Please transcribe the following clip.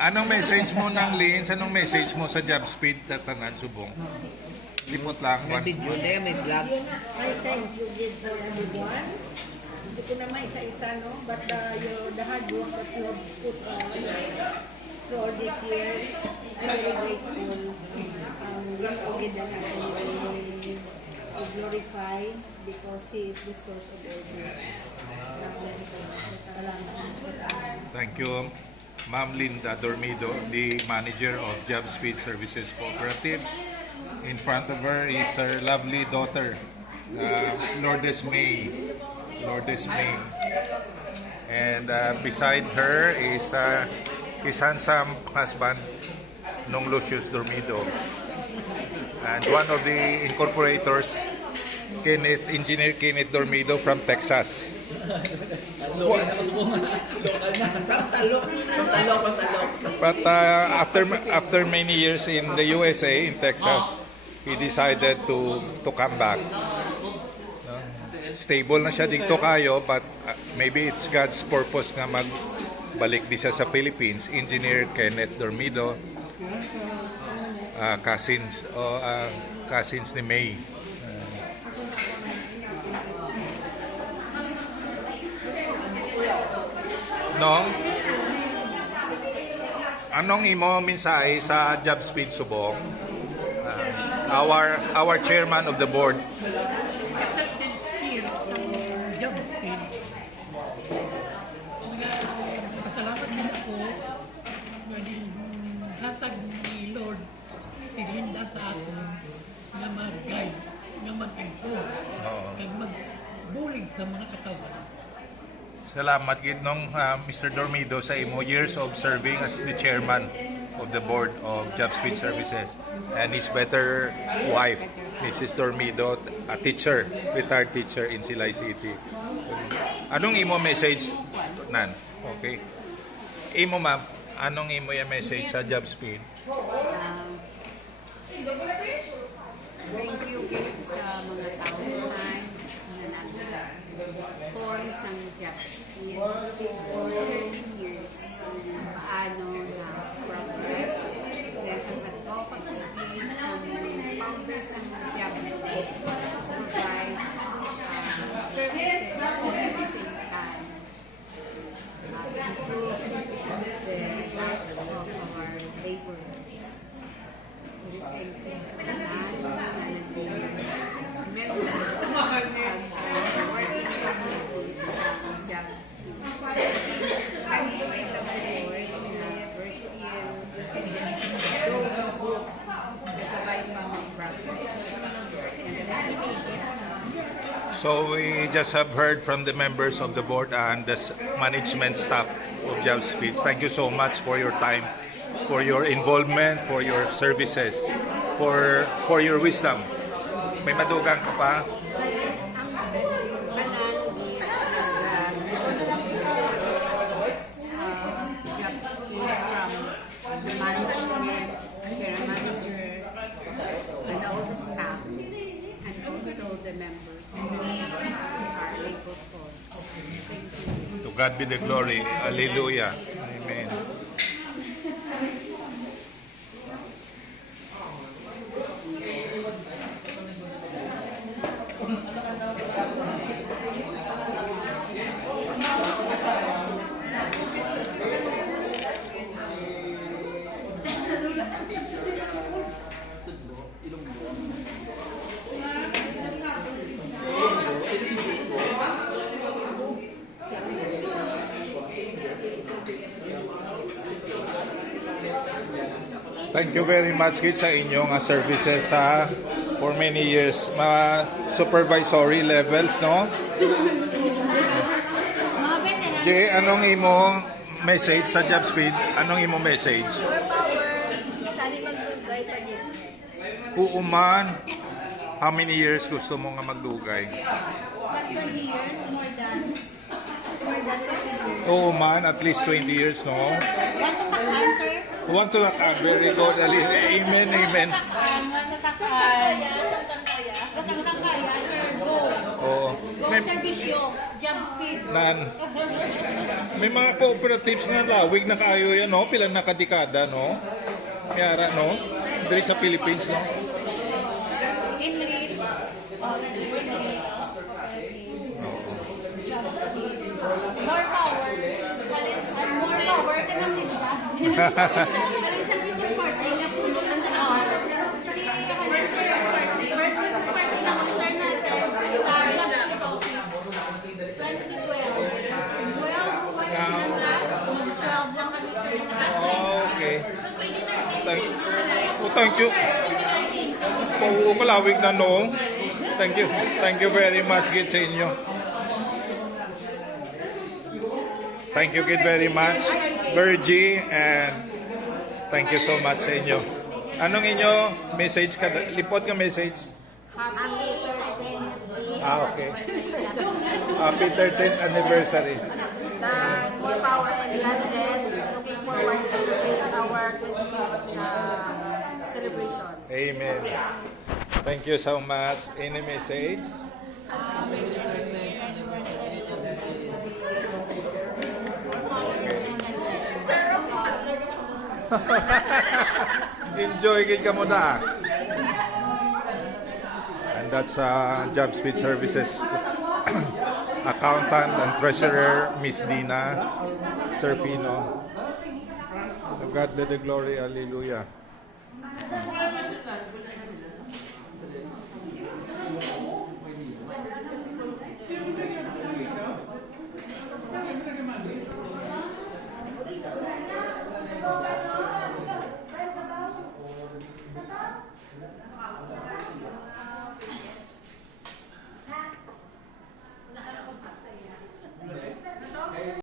Anong message mo ng Lins? Anong message mo sa job speed tatanan subong? Lipot lang. May video na may vlog. I thank you, Gid, for everyone. Hindi ko naman isa-isa, no? But the hard work that you have put on for all these years, I'm very grateful. Gid ko Gid to glorify because He is the source of all this. Salamat. Thank you, Ma'am Linda Dormido, the manager of Job Speed Services Cooperative. In front of her is her lovely daughter, Lourdes May. Lourdes May. And beside her is his handsome husband, Nong Lucius Dormido. And one of the incorporators, Engineer Kenneth Dormido from Texas. But after many years in the USA, in Texas, he decided to come back. Stable na siya dito kayo, but maybe it's God's purpose nga magbalik di siya sa Philippines. Engineer Kenneth Dormido, cousins ni May. Nong, anong imo mensahe sa Job Speed Subong? Our chairman of the board. Job Speed. Pasalamat din ako naging hatag ni Lord silinda sa ato na mag-guide, na mag-improve, kag magbulig sa mga katawan. Salamat gid nung Mr. Dormido sa imo years of serving as the chairman of the board of Job Speed Services, and his better wife, Mrs. Dormido, a teacher, retired teacher in Silay City. Anong imo message nan? Okay. Imo ma'am, anong imo yung message sa Job Speed? Thank you Gid sa mga tauhan na nag-form sa Job Speed for 30 years. Paano na progress. Then ang advocacy sa founders ng Job Speed provide services at the same time. Improve the life of our laborers. Thank you sa lahat na naging member at working communities sa Job Speed. I'm doing the board na first year go book nagkabay pa mga brothers. So we just have heard from the members of the board and the management staff of Job Speed. Thank you so much for your time, for your involvement, for your services, for your wisdom. May madugang ka pa? The management, general manager, and all the staff, and also the members of our labor force. Thank you. To God be the glory. Hallelujah. Amen. Thank you very much kid sa inyong services for many years. Supervisory levels, no? Jay, anong imong message sa Job Speed? Anong imong message? Uuman, how many years gusto mo nga magdugay? 20 years, more than 20 years. Oo man, at least 20 years, no? Want to takan, sir? Want to very good. Amen, amen. Kaya, sir, go. Oo. Go, servisyo, Job Speed. Nan, May mga cooperatives nga lawig na kaayo yan, no? Pila na kadekada, no? Kaya, no? Diri sa Philippines, no? Inrit, more power. More power ka ng tinda. Alin sa Christmas party na puno ng tanaw. Si first Christmas party na kung-start natin sa Jobs Office. 2012. 12 lang kami sa Oh, okay. So 2013. Thank you. Kung kalawig na, no? Thank you. Thank you very much, Kid, sa inyo. Thank you, Kid, very much. Virgie, and thank you so much sa inyo. Anong inyo message ka? Lipot ka message? Happy 13th. Okay. Happy 13th anniversary. More power and gladness. Looking forward to our 25th celebration. Amen. Thank you so much. Any message? Sir, Enjoy gid ka muna. And that's Job Speed Services accountant and treasurer Miss Dina Serpino. To God be the glory. Hallelujah.